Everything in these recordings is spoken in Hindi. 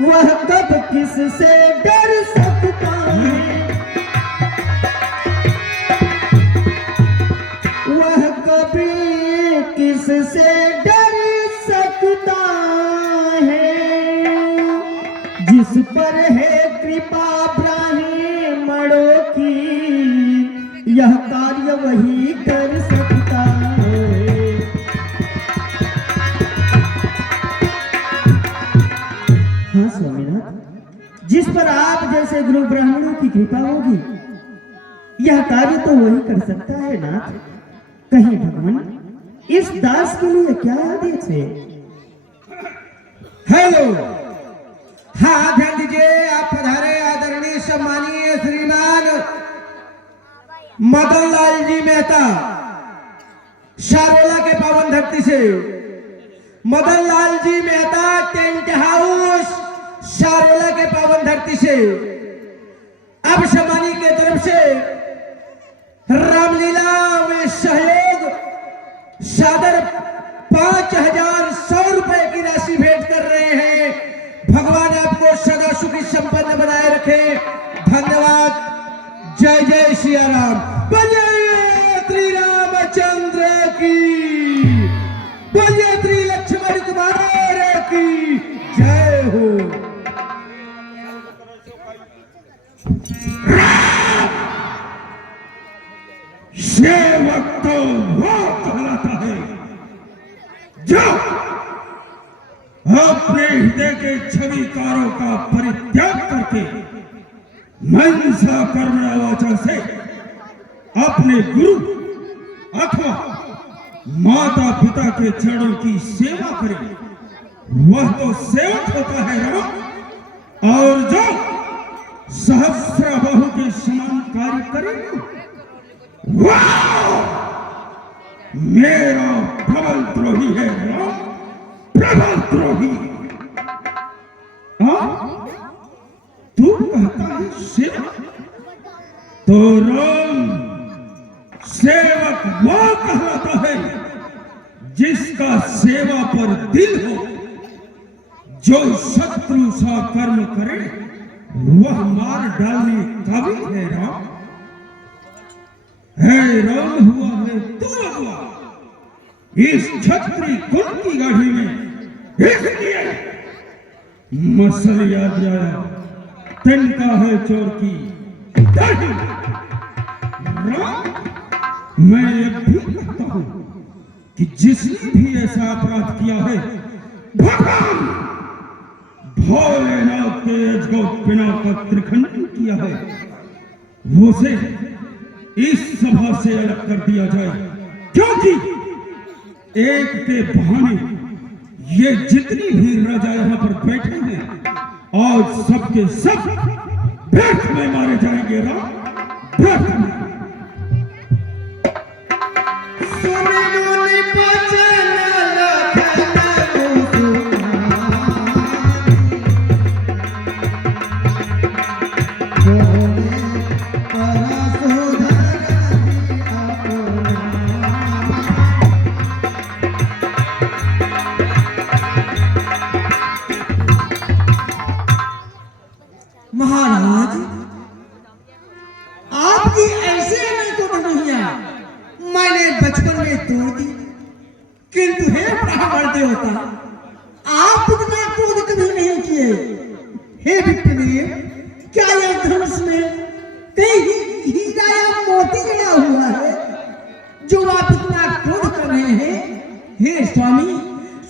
वह कब किससे डर सकता है, वह कभी किससे डर सकता है। जिस पर है कृपा ब्राह्मणों की, यह कार्य वही कर सकता है। हाँ स्वामीनाथ, जिस पर आप जैसे गुरु ब्राह्मणों की कृपा होगी, यह कार्य तो वही कर सकता है नाथ। कहीं भगवान इस दास के लिए क्या आदेश है? हेलो, हाँ ध्यान दीजिए। आप पधारे आदरणीय सम्मानीय श्रीमान मदन लाल जी मेहता, शारोला के पावन धरती से। मदन लाल जी मेहता, टेंट हाउस, शारोला के पावन धरती से। अब सम्मानी के तरफ से रामलीला में सहयोग सादर 5100 रुपए की राशि भेंट कर रहे हैं। भगवान आपको सदा सुखी संपन्न बनाए रखे। धन्यवाद। जय जय सिया राम। बोलिए श्री रामचंद्र की, बोलिए श्री लक्ष्मण कुमार की जय हो। सेवक तो वो कहलाता है जो अपने हृदय के छविकारों का परित्याग करके मनसा कर्मणा वाचा से अपने गुरु अथवा माता पिता के चरणों की सेवा करे, वह तो सेवक होता है राम। और जो सहस्र बाहु के समान कार्य करे, वाह, मेरा प्रबल द्रोही है राम, प्रबल द्रोही। तू कहता है सेवक, तो राम सेवक वो कहलाता है जिसका सेवा पर दिल हो। जो शत्रु सा कर्म करे, वह मार डालने काबिल है राम। है राम हुआ है तू अगुआ इस छत्री कुल की गाड़ी में, इसलिए मसल याद आया, तिनका है चोर की दाढ़ी। राम, मैं ये भी कहता हूं कि जिसने भी ऐसा अपराध किया है, भगवान भोलेनाथ के अजगौ पिना का त्रिखंडन किया है, वो से इस सभा से अलग कर दिया जाए। क्योंकि एक के बहाने ये जितनी भी राजा यहां पर बैठे हैं, और सबके सब व्यर्थ में मारे जाएंगे राम, व्यर्थ में। महाराज, आपकी ऐसे अनेकों बंधुइयां मैंने बचपन में तोड़ दी, किंतु हे ब्राह्मण देवता, आप इतना क्रोध कभी नहीं किए। हे विप्रदेव, क्या यह धनुष में कहीं हीरा या मोती जड़ा हुआ है जो आप इतना क्रोध कर रहे हैं? हे स्वामी,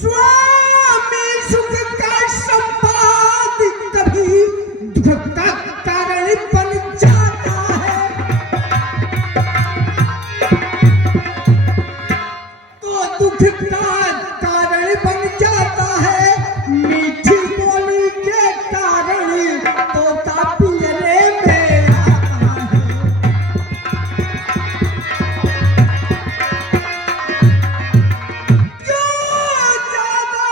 स्वामी सुख का संपादित तभी दुख का कारण बन जाता है। तो दुख का कारण बन जाता है, मीठी बोली के कारण तोता पिंजरे में आता है। क्यों ज्यादा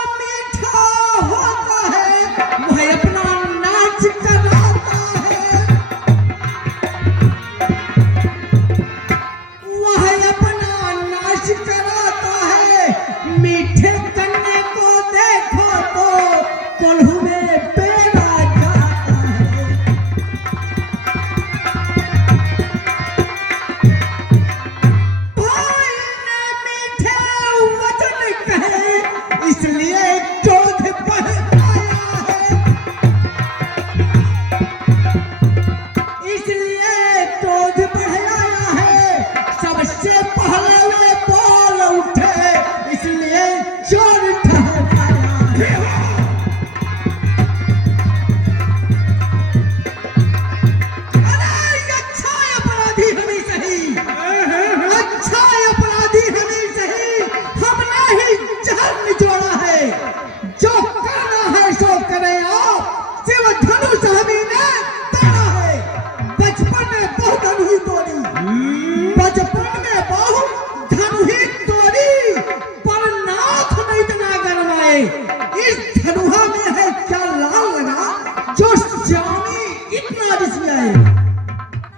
है?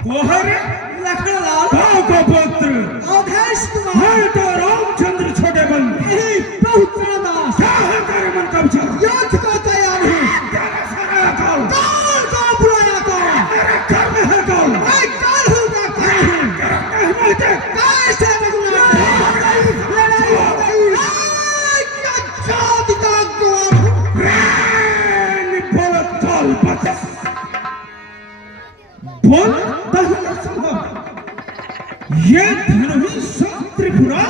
कोहर लखनलाल को पुत्र अवधेश कुमार है तो रामचंद्र छोटे बल यही पहुंचना दास क्या है तेरे मन का विचार? युद्ध को तैयार हूँ। तेरा सारा काल कौन कौन बुलाया कौन? तेरे घर में है काल। मैं काल हूँ का काल हूँ। तेरा कहना है कैसे रघुनाथ लड़ाई हो गई। आय, क्या जात का द्वार हूँ। बोल काल बस बोल दही संभव ये धनुही सब त्रिपुरा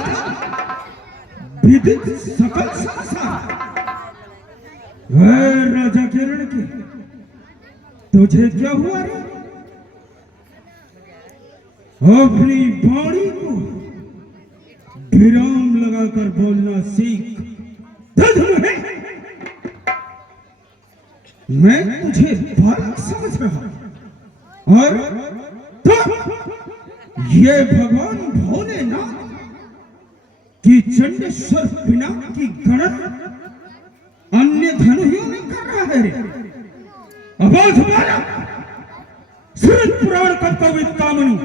विदित सकल संसार है राजा किरण के तुझे क्या हुआ रे? अपनी वाणी को विराम लगाकर बोलना सीख। धनुहे मैं तुझे बालक समझ रहा हूं और तो ये भगवान भोलेनाथ की चंडेश्वर बिना की गणना अन्य धनुहियों में कर रहा है रे। अबोध बालक सूरज पुराण कर्तव्य कामनी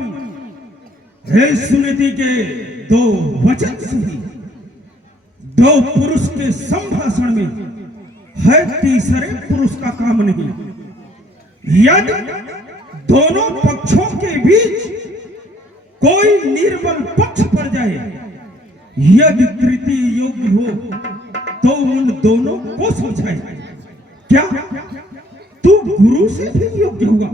हे सुनीति के दो वचन सुनी। दो पुरुष के संभाषण में है तीसरे पुरुष का काम नहीं। यदि दोनों पक्षों के बीच कोई निर्बल पक्ष पड़ जाए, यदि तृतीय योग्य हो तो उन दोनों को समझाए। क्या तू गुरु से भी योग्य हुआ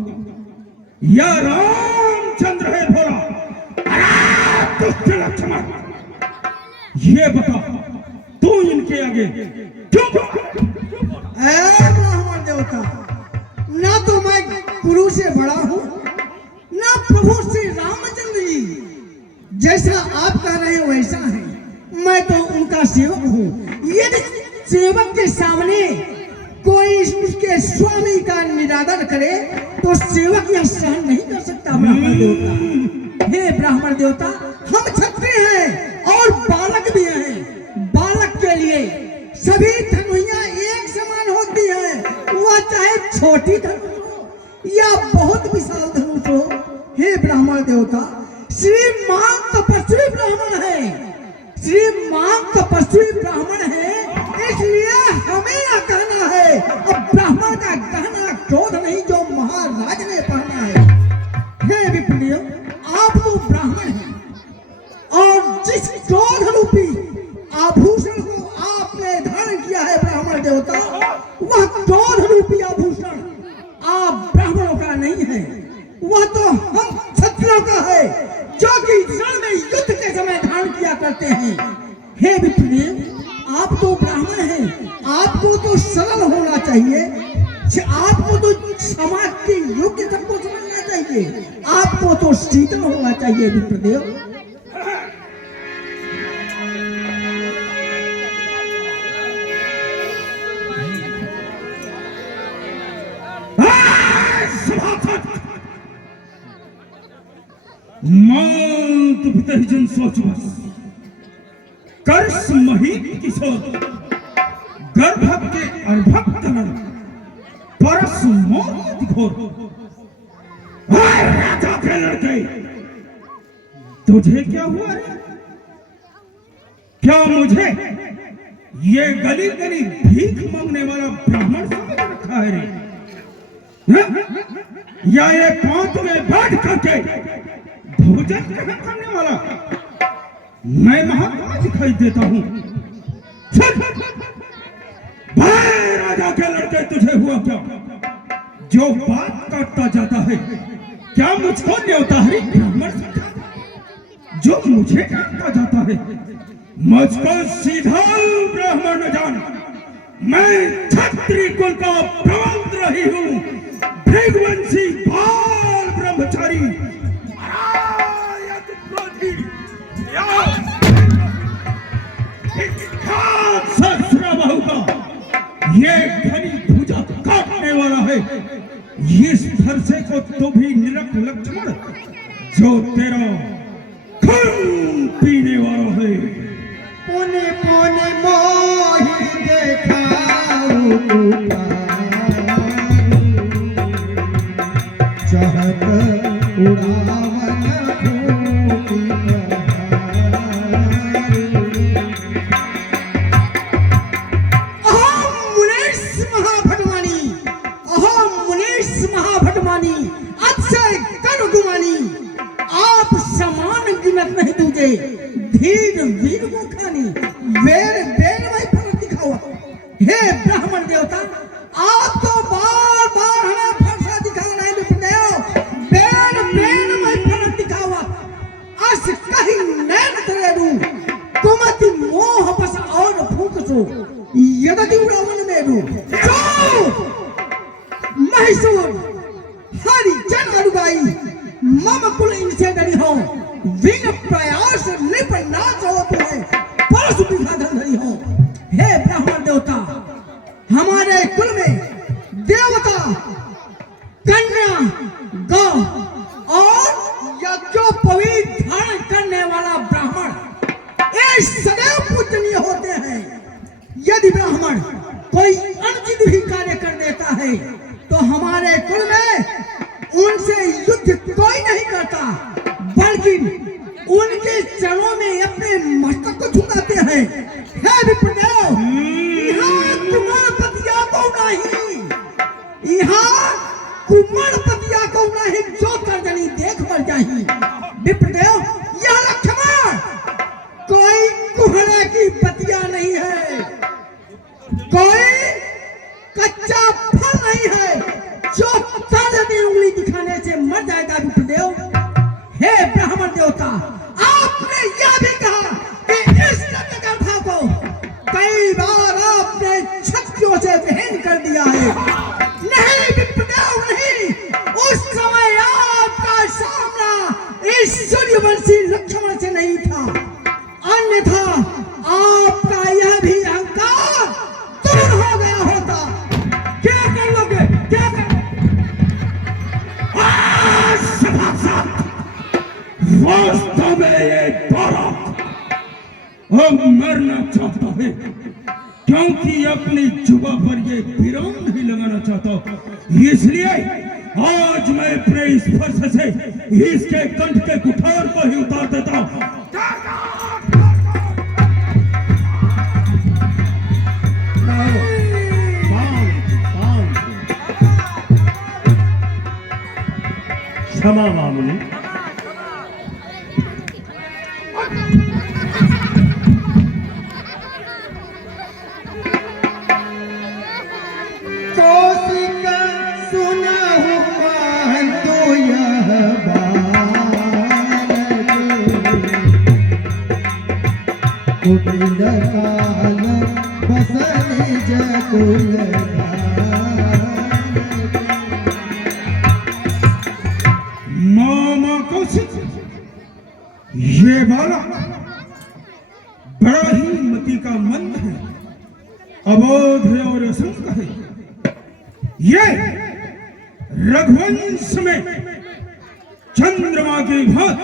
या रामचंद्र है भोला? दुष्ट लक्ष्मण ये बता तू इनके आगे क्यों? ब्राह्मण देवता ना तो मैं गुरु से बड़ा हूँ ना प्रभु श्री रामचंद्र जी जैसा आप कह रहे हैं वैसा है। मैं तो उनका सेवक हूँ। यदि सेवक के सामने कोई उसके स्वामी का निरादर करे तो सेवक यह सहन नहीं कर सकता। ब्राह्मण देवता हे ब्राह्मण देवता हम क्षत्रिय हैं और बालक भी हैं। बालक के लिए सभी धनुइयां एक समान होती हैं, वह चाहे छोटी धनुष हो या बहुत विशाल धनुष हो। हे ब्राह्मण देवता श्रीमान तपस्वी ब्राह्मण है। श्रीमान तपस्वी ब्राह्मण है इसलिए हमें यह कहना है। अब ब्राह्मण का गहना क्रोध नहीं जो महाराज ने पहना है। हे विप्रिय आप तो ब्राह्मण हैं और जिस क्रोध रूपी आभूषण को आपने धारण किया है ब्राह्मण देवता, वह क्रोध रूपी आभूषण आप ब्राह्मणों का नहीं है, वह तो हम क्षत्रियों का है जो कि रण में युद्ध के समय धारण किया करते हैं। हे विप्रिय आप तो ब्राह्मण हैं, आपको तो सरल होना चाहिए, आपको तो समाज के योग्य सबको समझना चाहिए, आपको तो शीतल होना चाहिए। विप्रदेव मांत पितरजन सोच बस कर्ष महीन किशोर गर्भ के अर्भक तनन परस मोहित घोर। राजा के लड़के तुझे क्या हुआ रे? क्या मुझे ये गली गली भीख मांगने वाला ब्राह्मण समझ रखा है रे? या ये पांत में बैठ करके भोजन करने वाला मैं महात्मा दिखाई देता हूं? भाई राजा के लड़के तुझे हुआ क्या जो बात काटता जाता है? क्या मुझको न्योताहरी ब्राह्मण समझा जो मुझे काटता जाता है? मुझको सीधा ब्राह्मण न जान, मैं क्षत्रिय कुल का प्रवंत रही हूं, भृगवंशी बाल ब्रह्मचारी ये घनी भुजा काटने वाला है। इस फरसे को तो भी निरख लक्ष्मण जो तेरा खून पीने वाला है। पुने पुने मोहि देखाऊ चाहत मुंह खानी वेर वेर वही फर्क दिखा हुआ। हे ब्राह्मण देवता, आप तो बार बार हमें फरसा दिखाना है विप्रदेव, वेर वेर वही फर्क दिखा हुआ। अस कहीं नैन तरेरू कुमति मोह बस और भूख सो यदि उड़ावन मेरू महिषूर हरि जन अरुगाई मम कुल इनसे डरी हो विन प्रयास निप नाच हो तुम्हें परसु विभाजन धरी हो। हे ब्राह्मण देवता, हमारे कुल में देवता कन्या गौ और यज्ञोपवीत धारण करने वाला ब्राह्मण ये सदैव पूजनीय होते हैं। यदि ब्राह्मण कोई अनुचित भी कार्य कर देता है तो हमारे कुल में उनसे युद्ध कोई नहीं करता, बल्कि उनके चरणों में अपने मस्तक को झुकाते हैं। हे विप्रदेव, यहाँ कुमारपतिया को नहीं, यहाँ कुमारपतिया को नहीं, जो कर्जनी देख मर जाही। विप्रदेव, यह लक्ष्मण कोई कुहरे की पतिया नहीं है, कोई कच्चा फल नहीं है जो कर्जनी उंगली दिखाने से मर जाएगा। विप्रदेव, हे ब्राह्मण देवता, आपने यह भी कहा कि इस नटकथा को कई बार आपने क्षत्रियों से विहीन कर दिया है। नहीं विप्रदेव, नहीं, उस समय आपका सामना इस सूर्यवंशी लक्ष्मण से नहीं था, अन्यथा आपका यह भी अहंकार दूर हो गया होता। क्या कर लोगे, क्या कर वास्तव में ये बालक अब मरना चाहता है, क्योंकि अपनी जुबा पर ये विराम नहीं लगाना चाहता। इसलिए आज मैं अपने इस फर्श से इसके कंठ के कुठार को ही उतार देता हूं। क्षमा मामुनि। कौशिका सुनहु तो यह कुटिल काल बसनि जकुल मामा कौशिक, ये बालक बड़ा ही मति का मंद है, अबोध है और असंग है। ये रघुवंश में चंद्रमा की भात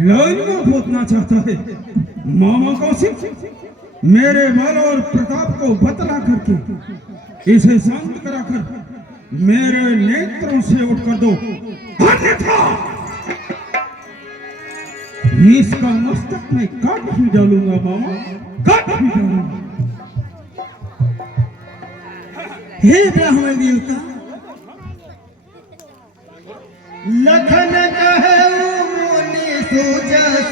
लालिमा पोतना चाहता है। मामा कौशिक, मेरे बल और प्रताप को बतला करके इसे शांत कराकर मेरे नेत्रों से उठ कर दो, अन्यथा इसका मस्तक मैं काट ही डालूंगा। मामा, काट ही डालूंगा। हे ब्राह्मण देवता, लखन कहे मुनि सुजस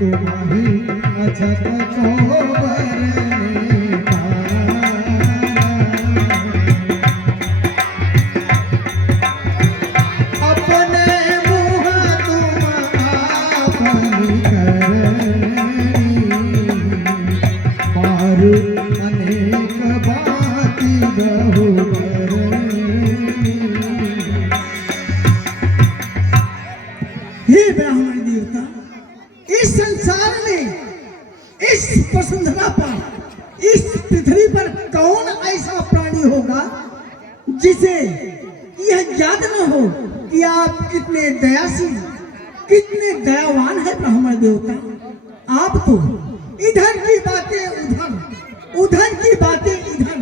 तुम्हारी अछत को बरने अपने मुँह तुम आपन करनी अनेक बाती बहु हे ब्राह्मण देवता, इस संसार में, इस वसुंधरा पर, इस पृथ्वी पर कौन ऐसा प्राणी होगा जिसे यह याद न हो कि आप कितने दयाशील, कितने दयावान है ब्राह्मण देवता। आप तो इधर की बातें उधर, उधर की बातें इधर,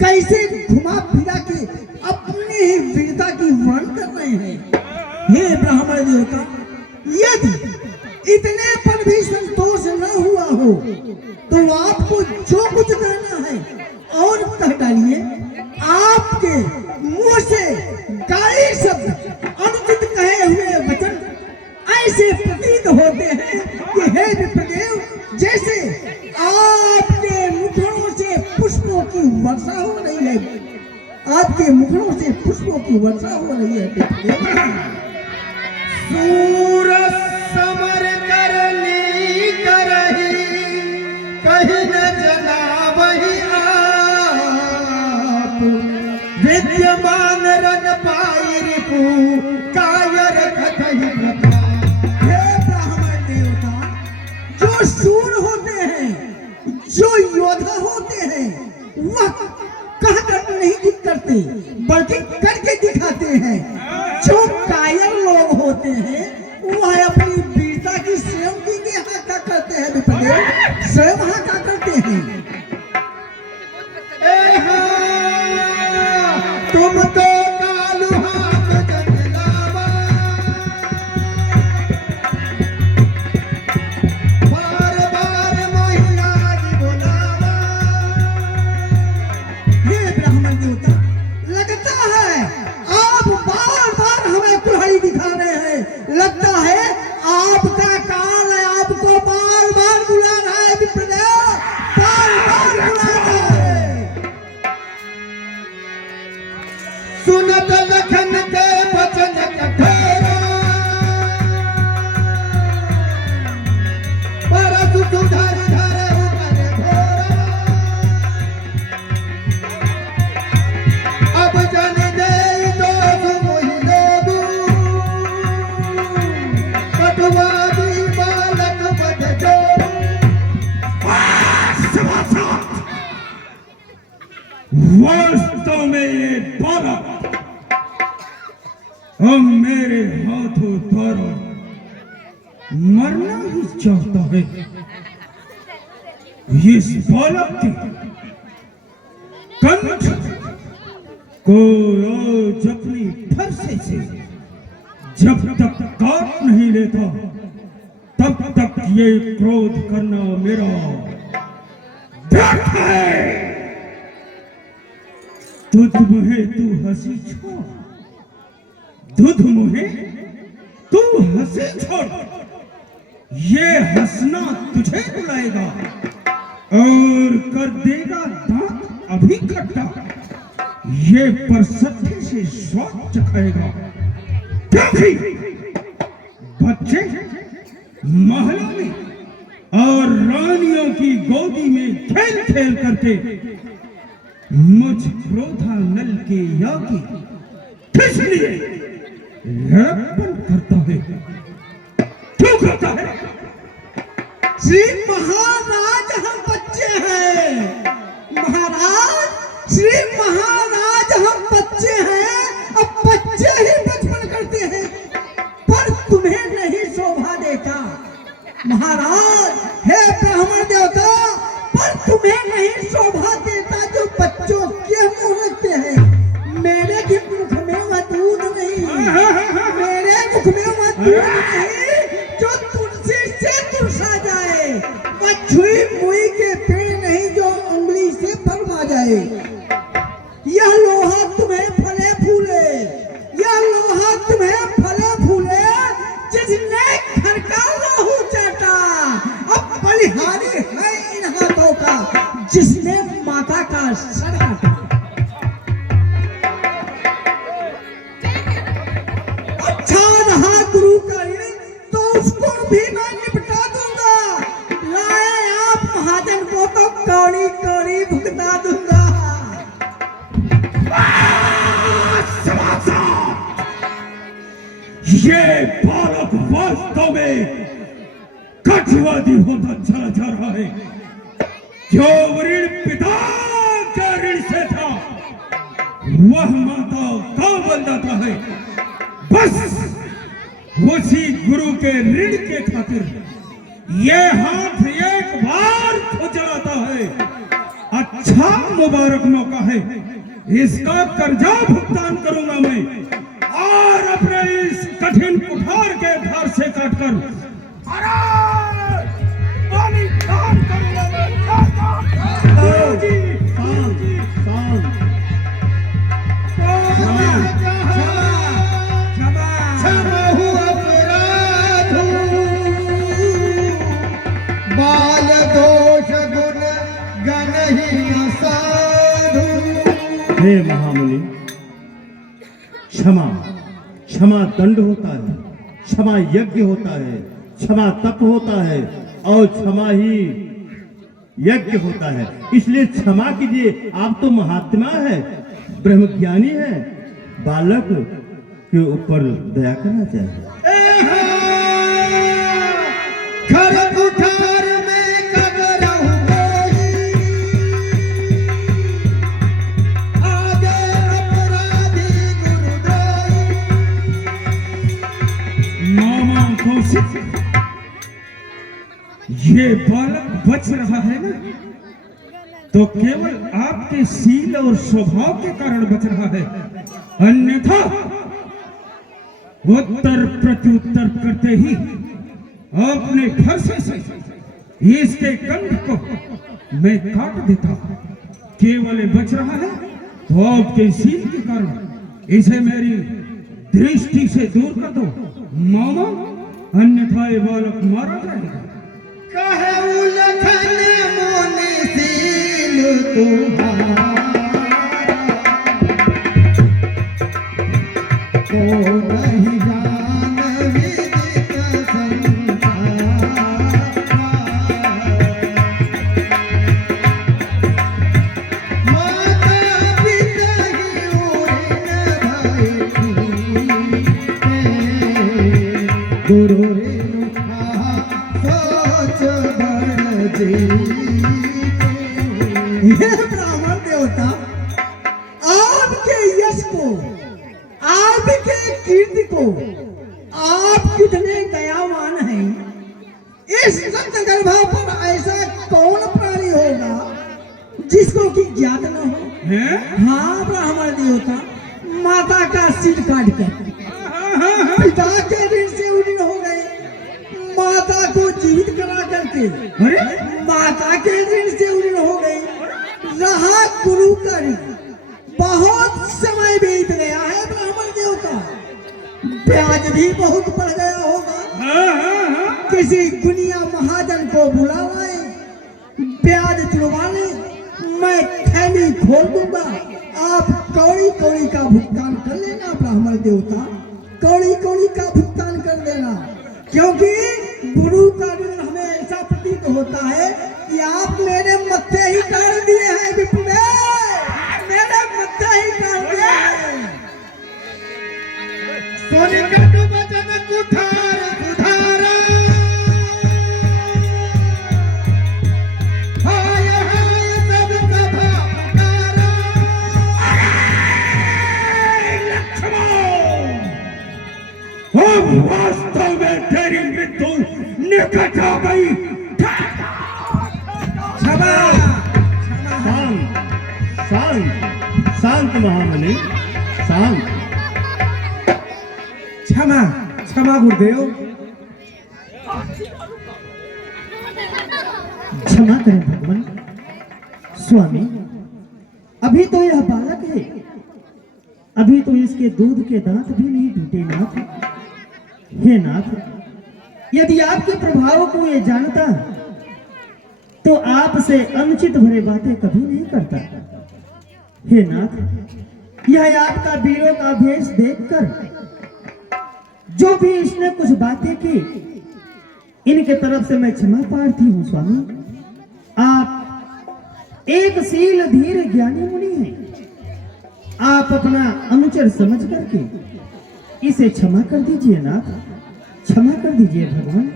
कैसे घुमा फिरा के अपनी ही वीरता की वर्णन कर रहे हैं। हे ब्राह्मण देवता, यदि इतने पर भी संतोष न हुआ हो तो आपको जो कुछ कहना है और कह डालिए। आपके मुंह से गाली शब्द, अनुचित कहे हुए वचन वर्षा हो रही है, आपके मुखड़ों से पुष्पों की वर्षा हो रही है पितृदेव। सूरज समर करनी करही, कहीं न जना वही आप, विद्यमान रन पाई रिपु, कायर कथहि प्रताप। हे ब्राह्मण देवता, जो शूर होते हैं, जो योद्धा होते हैं, वह कहकर नहीं करते बल्कि करके दिखाते हैं। जो कायर लोग होते हैं वह अपनी वीरता की स्वयं की हाका करते हैं विप्रदेव, स्वयं हाका करते हैं। तुम तो कालू हाथ जंगलावा, बार बार महिला जी बुलावा। हे ब्राह्मण देवता, लगता है आप बार बार हमें कुल्हाड़ी दिखा रहे हैं। लगता है आपका काल है, आपको बार बार बुला रहा है विप्रदेव, बार बार बुला रहा है। सुनत लखन के वचन कठोरा, परसु सुधर धर उपर घोरा। अब जन दे दोष मोहि लोगु, कटुवादी बालक बध जोगु। वास्तव में ये बालक अब मेरे हाथों द्वारा मरना ही चाहता है। इस बालक के कंठ को आज अपनी फरसे से जब तक काट नहीं लेता, तब तक ये क्रोध करना मेरा व्यर्थ है। दूध मुहे तू हंसी छोड़, दूध मुहे तू हंसी छोड़, ये हंसना तुझे बुलाएगा और कर देगा दांत अभी खट्टा, ये परसत्ते से स्वाद चखाएगा। क्योंकि बच्चे महलों में और रानियों की गोदी में खेल खेल करके मुझ क्रोधा नल के यागी किस लिए लड़पन करता है, क्यों करता है? श्री महाराज हम बच्चे हैं, महाराज, श्री महाराज हम बच्चे हैं। अब बच्चे ही बचपन करते हैं, पर तुम्हें नहीं शोभा देता महाराज। हे ब्राह्मण देवता, पर तुम्हें नहीं शोभा देता जो बच्चों के मुंह रखते हैं। मेरे भी मुख में वह दूध नहीं, मेरे मुख में वह दूध नहीं जो तुलसी से तुलसा जाए, वह छुई मुई के पेड़ नहीं जो उंगली से फरमा जाए। यह लोहा तुम्हें फले फूले, यह लोहा तुम्हें फले फूले, जिसने घर का लहू चाटा। अब बलिहारी है इन हाथों का जिसने माता का सर काटा। अच्छा रहा गुरु का ऋण तो उसको भी मैं निपटा दूंगा। लाए आप महाजन को तो कौड़ी कौड़ी भुगता दूंगा। ये बालक वास्तव में कठवादी होता चला जा रहा है। जो ऋण पिता का ऋण से था, वह माता का बन जाता है। बस उसी गुरु के ऋण के खातिर ये हाथ एक बार खुजलाता है। अच्छा मुबारक मौका है, इसका कर्जा भुगतान करूंगा मैं, और अपने इस कठिन कुठार के धार से काटकर बलिदान करूंगा मैं। बाल दोष गुण गण ही न साधु। हे महामुनि, क्षमा क्षमा दंड होता है, क्षमा यज्ञ होता है, क्षमा तप होता है और क्षमा ही यज्ञ होता है। इसलिए क्षमा कीजिए। आप तो महात्मा है, ब्रह्मज्ञानी है, बालक के ऊपर दया करना चाहिए। खर कुठार में कगरहु कोई, आगे अपराधी गुरुद्रोही। मामा कौशिक, ये बालक बच रहा है ना, तो केवल आपके शील और स्वभाव के कारण बच रहा है, अन्यथा उत्तर प्रत्युत्तर करते ही अपने फरसे से इसके कंठ को मैं काट देता। केवल ये बच रहा है तो आपके शील के कारण इसे मेरी दृष्टि से दूर कर दो मामा, अन्यथा ये बालक मारा जाएगा। कहे उलझन मोनि सील तुम्हारा, को नहीं जान विदित संसार। माता पिता ही उड़न भई, गुरु हे ब्राह्मण देवता, आपके यश को, आपके कीर्ति को, आप कितने दयावान हैं। इस रक्त गर्भा पर ऐसा कौन प्राणी होगा जिसको कि ज्ञात न हो। हाँ ब्राह्मण देवता, माता का सिर काट कर पिता के ऋण से उड़ीन हो गए, माता को जीवित करा करके माता के ऋण से उड़ीन हो गई, रहा गुरु का ऋण। बहुत समय बीत गया है ब्राह्मण देवता, ब्याज भी बहुत बढ़ गया होगा। किसी गुनिया महाजन को बुला लाए, ब्याज चुड़वा ले, मैं थैली खोल दूंगा, आप कौड़ी कौड़ी का भुगतान कर लेना ब्राह्मण देवता, कौड़ी कौड़ी का भुगतान कर देना। क्योंकि गुरु का ऋण हमें ऐसा प्रतीत होता है कि आप मेरे मत्थे ही काट दिए हैं विपुल, मेरे मत्थे ही काट दिए हैं। सोने कटु बचन कुठार सुधारा, हाय हाय सब सभा पुकारा। अब वास्तव में तेरी मृत्यु निकट आ गई। क्षमा शांत शांत शांत महामुनि, शांत। क्षमा क्षमा गुरुदेव, क्षमा करें भगवान। स्वामी, अभी तो यह बालक है, अभी तो इसके दूध के दांत भी नहीं टूटे नाथ। हे नाथ, यदि आपके प्रभाव को ये जानता तो आपसे अनुचित भरे बातें कभी नहीं करता। हे नाथ, यह आपका वीरों का भेष देखकर जो भी इसने कुछ बातें की, इनके तरफ से मैं क्षमा प्रार्थी हूँ स्वामी। आप एक शील धीर ज्ञानी मुनि हैं, आप अपना अनुचर समझ करके इसे क्षमा कर दीजिए नाथ, क्षमा कर दीजिए भगवान।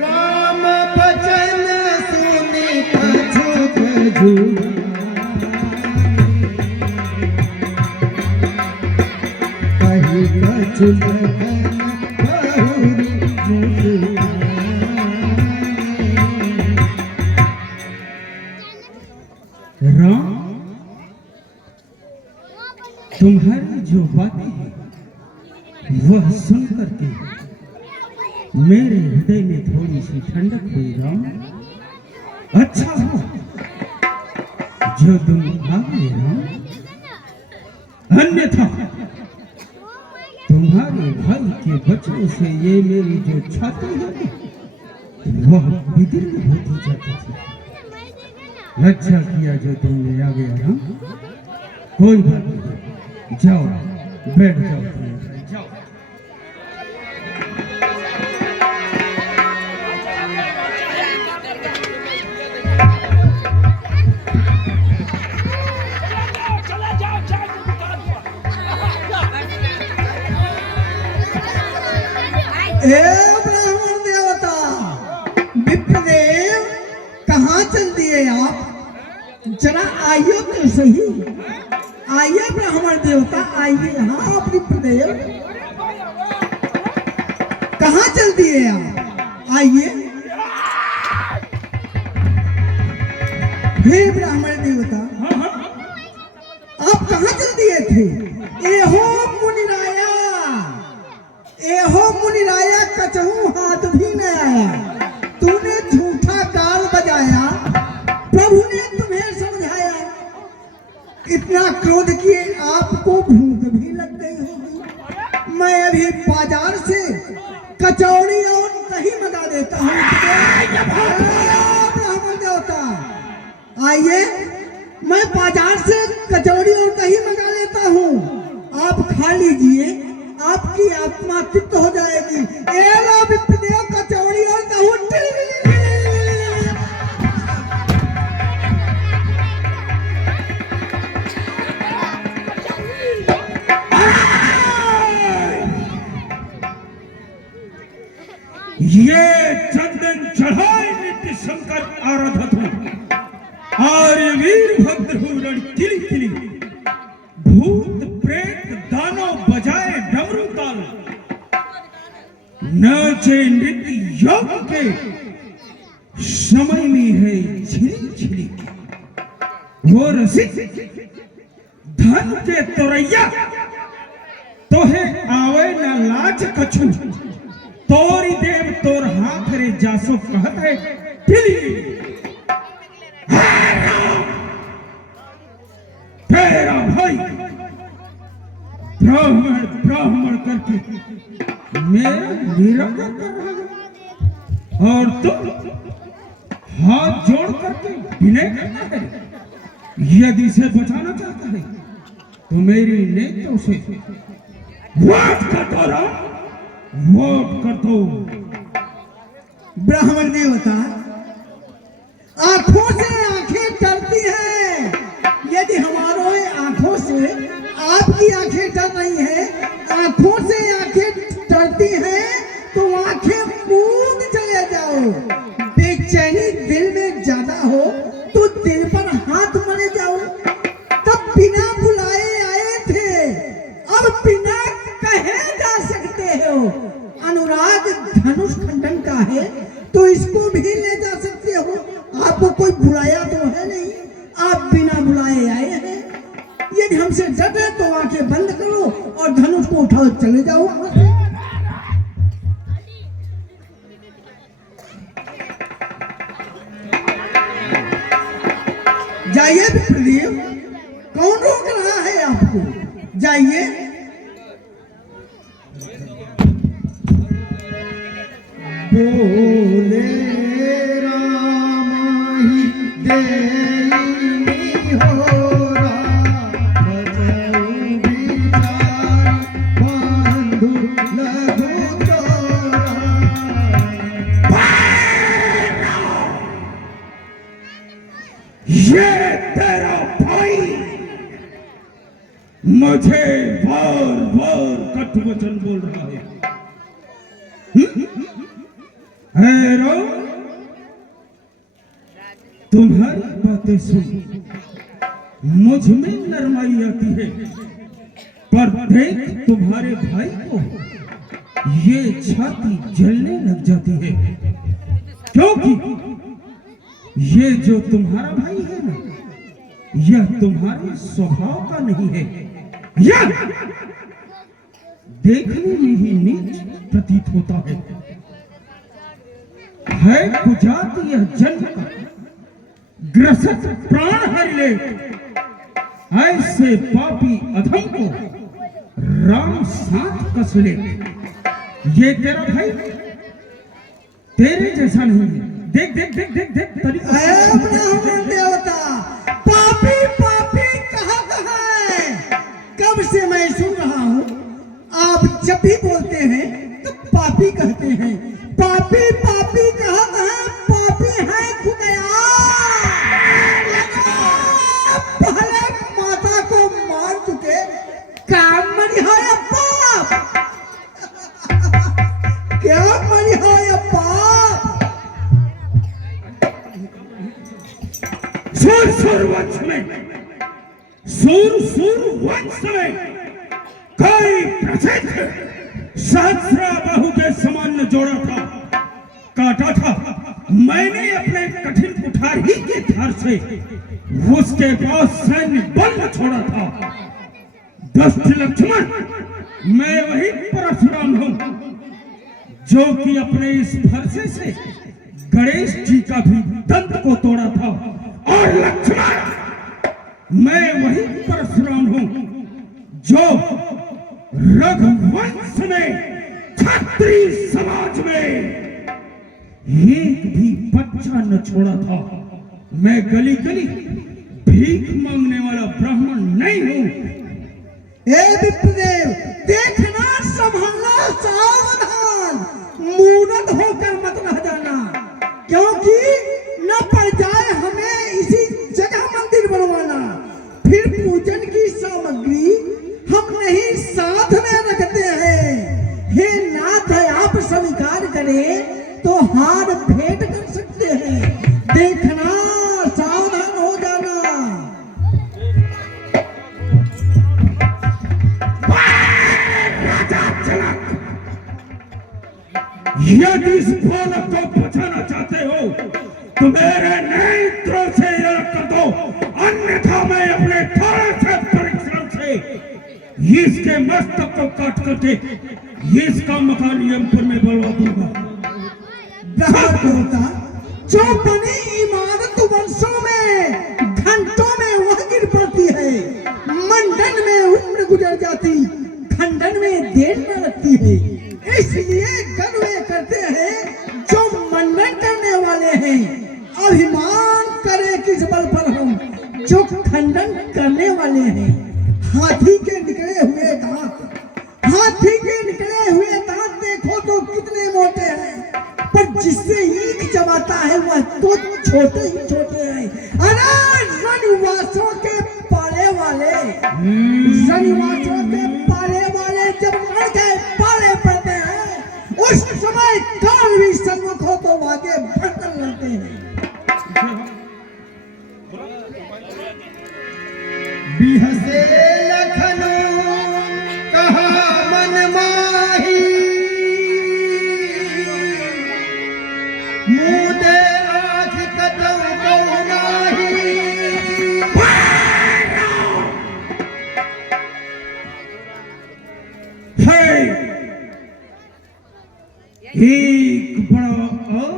राम बचन सुनि कछुक झूला, कही कछु लखन बहुरी मुस्कान। राम, तुम्हारी जो बातें हैं वह सुन करके मेरे हृदय में थोड़ी सी ठंडक हुई। राम, अच्छा हुआ जो तुम आ गए राम, अन्यथा तुम्हारे भाई के बच्चों से ये मेरी जो छाती है वह विदीर्ण होती जाती थी। अच्छा किया जो तुमने आ गया राम। कोई बात नहीं, जाओ बैठ जाओ, जाओ। ए ब्राह्मण देवता विप्रदेव, कहाँ चल दिए आप? जरा आइए तो सही। आइए ब्राह्मण देवता, आइए यहाँ। आप विप्रदेव कहाँ चल दिए आप? आइए। हे ब्राह्मण देवता, आप कहाँ चल दिए थे? एहो मुनिराया, एहो मुनिराया, कचहू हाथ भी न आया। तूने झूठा गाल बजाया, प्रभु ने तुम्हें समझाया। इतना क्रोध किए आपको भूख भी लग गई होगी। मैं अभी बाजार से कचौड़ी और दही मंगा देता हूँ। ब्राह्मण देवता आइए, मैं बाजार से कचौड़ी और दही मंगा लेता हूँ, आप खा लीजिए, आपकी आत्मा तृप्त हो जाएगी। एला विप्रदेव, कचौड़ी और दही। ये चंदन चढ़ाए नित्य शंकर आराधत हूँ, आर्यवीर भद्रहूरण किली किली, भूत प्रेत दानव बजाए डमरू ताल, नाचे नृत्य योग के समय में है झिली झिली। वो रसिक धन के तोरैया, तोहे आवे न लाज कछु, तोरी देव तोर हाथ रे जासो कहत है पिली। तेरा भाई ब्राह्मण ब्राह्मण करके मेरा निरादर कर रहा है, और तुम हाथ जोड़ करके विनय करता है। यदि इसे बचाना चाहता है तो मेरी नेत्रों से वोट कर दो, वोट कर दो। ब्राह्मण देवता, आंखों से आंखें डरती हैं। यदि हमारे आंखों से आपकी आंखें डर रही हैं, आंखों से आंखें डरती हैं, तो आंखें मूंद चले जाओ। बेचैनी दिल में ज्यादा हो तो दिल पर हाथ मरे जाओ। तब बिना बुलाए आए थे, अब बिना कहे जा सकते हो। अनुराग धनुष खंडन का है तो इसको भी ले जा सकते हो। आपको कोई बुलाया तो है नहीं, आप बिना बुलाए आए हैं। यदि हमसे डरे तो आंखें बंद करो और धनुष को उठाओ, चले जाओ। जाइए विप्रदेव, कौन रोक रहा है आपको? जाइए। बोले रामाही देनी होरा, बजाऊ बिचार बांधु लघु तोरा। ये तेरा भाई मुझे बार बार कटुवचन बोल रहा है। हैरो, तुम्हारी बातें सुन मुझ में नरमाई आती है, पर देख तुम्हारे भाई को ये छाती जलने लग जाती है, क्योंकि ये जो तुम्हारा भाई है ना, यह तुम्हारे स्वभाव का नहीं है। यह देखने में ही नीच प्रतीत होता है कुजात यह जन्म का ग्रसित प्राण हर ले। ऐसे पापी अधम को राम साथ कस ले। ये तेरा भाई तेरे जैसा नहीं है। देख देख देख देख देख ब्राह्मण देवता, पापी पापी कहा है? आप जब भी बोलते हैं तो पापी कहते हैं। पापी पापी कहते हैं, पापी है खुदया। पहले माता को मार चुके काम मरिहाया पाप। क्या मरिहाया पाप। सुर वंश में सुर वंश में कई प्रसिद्ध सहस्रा बाहु के समान ने जोड़ा था, काटा था। मैंने अपने कठिन कुठार ही के धार से उसके पास सैन्य बल छोड़ा था। दुष्ट लक्ष्मण, मैं वही परशुराम हूं जो कि अपने इस फरसे से गणेश जी का भी दंत को तोड़ा था। और लक्ष्मण, मैं वही परशुराम हूं जो रघुवंश में क्षत्रिय समाज में एक भी बच्चा न छोड़ा था। मैं गली गली भीख मांगने वाला ब्राह्मण नहीं हूं। हे विप्रदेव, देखना, संभलना, सावधान, मूर्ख होकर मत रह जाना, क्योंकि न पड़ जाए हमें इसी जगह मंदिर बनवाना। फिर पूजन की सामग्री हम नहीं साथ में रखते हैं। हे नाथ, आप स्वीकार करें तो हार भेंट कर सकते हैं। देखना, सावधान हो जाना। यदि इस बालक को बचाना चाहते हो तो मेरे नेत्रों से अलग कर दो, अन्यथा मैं अपने थोड़े से परिश्रम से इसके मस्तक को काट करके इसका मकान यमपुर में बलवा दूंगा। होता जो बनी इमारत वर्षों में, घंटों में वह गिर पड़ती है। मंडन में उम्र गुजर जाती, खंडन में देर न लगती है। इसलिए गर्व करते हैं जो मंडन करने वाले हैं। अभिमान करे किस बल पर हम जो खंडन करने वाले हैं। हाथी के निकले हुए दांत, हाथी के निकले हुए दांत देखो तो कितने मोटे हैं, पर जिससे ईख चबाता है वह तो छोटे ही छोटे हैं। अरे रनिवासों के पाले वाले, रनिवासों के पाले वाले जब मर गए, पाले पड़ते हैं, उस समय काल भी सन्मुख हो तो आगे बढ़कर लड़ते हैं। बिहसे लखनऊ कहा मन माही, मुदे आँख कदम को नाही। है एक बड़ा और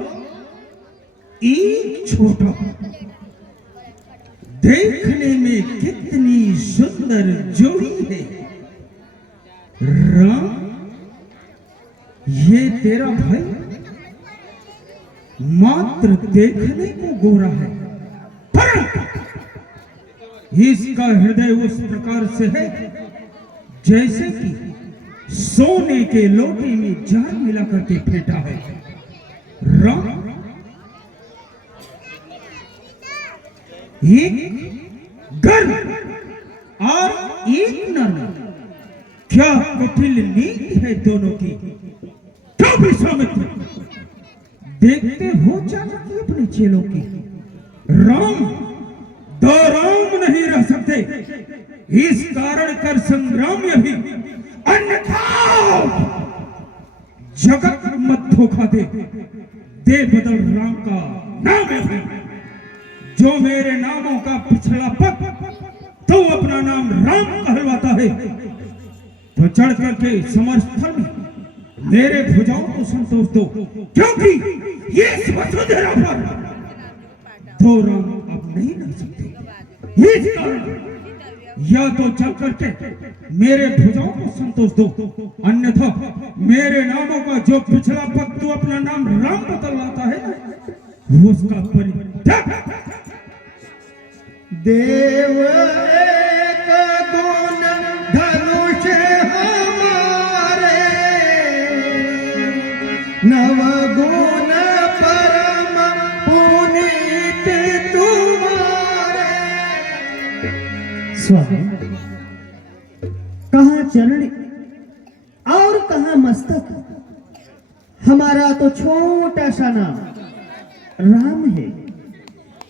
एक छोटा, देखने में कितनी सुंदर जोड़ी है। राम, ये तेरा भाई मात्र देखने को गोरा है, परंतु इसका हृदय उस प्रकार से है जैसे कि सोने के लोटे में जान मिला करके फेंटा है। राम, एक गर्व और एक नर, क्या कुटिल नीति है दोनों की। क्यों विश्वामित्र, देखते हो चाणक्य अपने चेलों की। राम, दो राम नहीं रह सकते, इस कारण कर संग्राम में भी, अन्यथा जगत मत धोखा दे बदल राम का नाम है भी। जो मेरे नामों का पिछला पद तो अपना नाम राम कहलवाता है, तो चढ़ करके समर्थन में मेरे भुजाओं को संतोष दो, क्योंकि ये वसुंधरा पर दो राम अब नहीं रह सकते। इस कारण या तो चल करके मेरे भुजाओं को संतोष दो, अन्यथा मेरे नामों का जो पिछला पद तो अपना नाम राम बदलवाता है ना, उसका परित्याग। देव एक गुण धनुष हमारा, स्वामी, कहाँ चरण और कहाँ मस्तक, हमारा तो छोटा सा नाम राम है।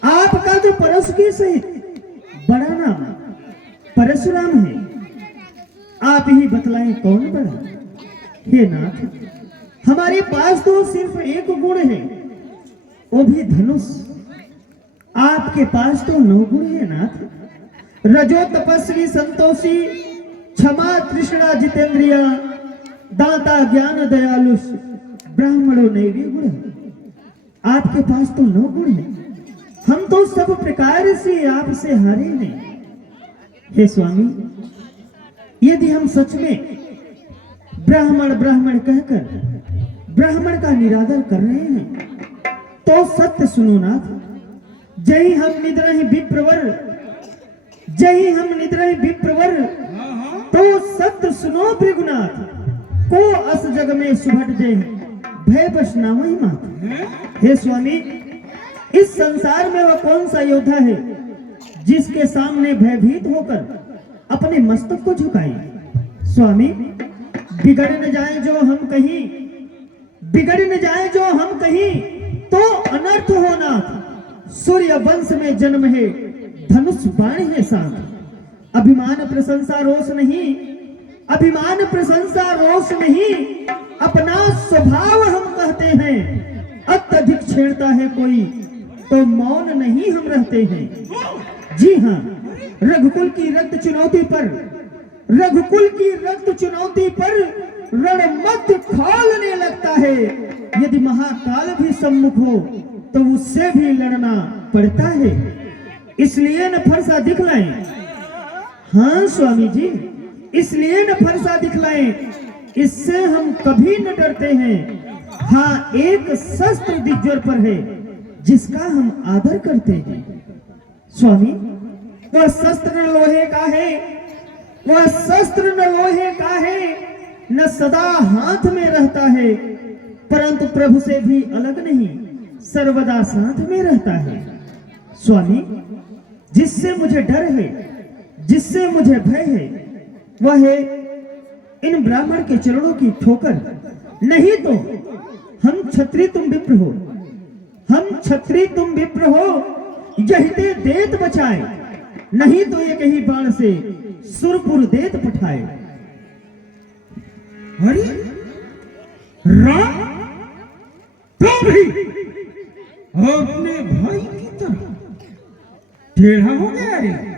आपका तो परशु के सहित बड़ा नाम परशुराम है। आप ही बतलाएं कौन बड़ा। हे नाथ, हमारे पास तो सिर्फ एक गुण है, वो भी धनुष। आपके पास तो 9 गुण है नाथ। रजो तपस्वी संतोषी, क्षमा तृष्णा जितेंद्रिया, दाता ज्ञान दयालुष, ब्राह्मणों नैवी गुण। आपके पास तो 9 गुण है। हम तो सब प्रकार से आपसे हारे हैं। हे स्वामी, यदि हम सच में ब्राह्मण ब्राह्मण कहकर ब्राह्मण का निरादर कर रहे हैं तो सत्य सुनो नाथ। जय हम निद्रहि विप्रवर, जय हम निद्रहि विप्रवर, तो सत्य सुनो भृगुनाथ। को अस जग में सुभट जय भय बस नामहि मात। हे स्वामी, इस संसार में वह कौन सा योद्धा है जिसके सामने भयभीत होकर अपने मस्तक को झुकाए। स्वामी, बिगड़ न जाए जो हम कहीं, बिगड़ न जाए जो हम कहीं, तो अनर्थ हो नाथ। सूर्य वंश में जन्म है, धनुष बाण है साथ। अभिमान प्रशंसा रोष नहीं, अभिमान प्रशंसा रोष नहीं, अपना स्वभाव हम कहते हैं। अत्यधिक छेड़ता है कोई तो मौन नहीं हम रहते हैं। जी हाँ, रघुकुल की रक्त चुनौती पर, रघुकुल की रक्त चुनौती पर रणमत खोलने लगता है। यदि महाकाल भी सम्मुख हो तो उससे भी लड़ना पड़ता है। इसलिए न फरसा दिखलाएं। हाँ स्वामी जी, इसलिए न फरसा दिखलाएं, इससे हम कभी न डरते हैं। हाँ, एक शस्त्र दिग्जर पर है जिसका हम आदर करते हैं। स्वामी, वह शस्त्र न लोहे का है, वह शस्त्र न लोहे का है, न सदा हाथ में रहता है, परंतु प्रभु से भी अलग नहीं, सर्वदा साथ में रहता है। स्वामी, जिससे मुझे डर है, जिससे मुझे भय है, वह है इन ब्राह्मण के चरणों की ठोकर। नहीं तो हम क्षत्रिय तुम विप्र हो, हम क्षत्रिय तुम विप्र हो, यही देत बचाए, नहीं तो एक ही बाण से सुरपुर देत पठाए। अरे राम, तो भी अपने भाई की तरह टेढ़ा हो गया रे।